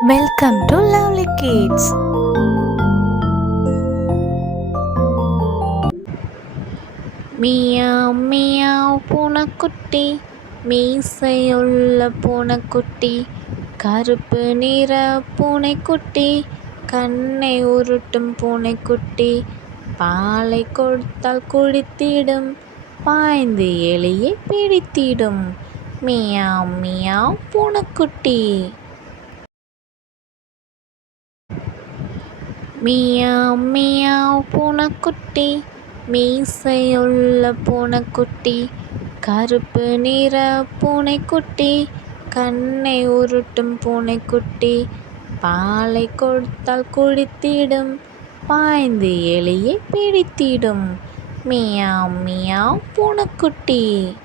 Welcome to lovely kids. Meow meow பூனைக்குட்டி, மீசையுள்ள பூனைக்குட்டி, கருப்பு நிற பூனைக்குட்டி, கண்ணை உருட்டும் பூனைக்குட்டி, பாலை கொடுத்தால் குடித்திடும், பாய்ந்து எலியை பிடித்திடும். மியாவ் மியாவ் பூனைக்குட்டி. மியாவ் மியாவ் பூனைக்குட்டி, மீசையுள்ள பூனைக்குட்டி, கருப்பு நிற பூனைக்குட்டி, கண்ணை உருட்டும் பூனைக்குட்டி, பாலை கொடுத்தால் குடித்திடும், பாய்ந்து எலியை பிடித்திடும். மியாவ் மியாவ் பூனைக்குட்டி.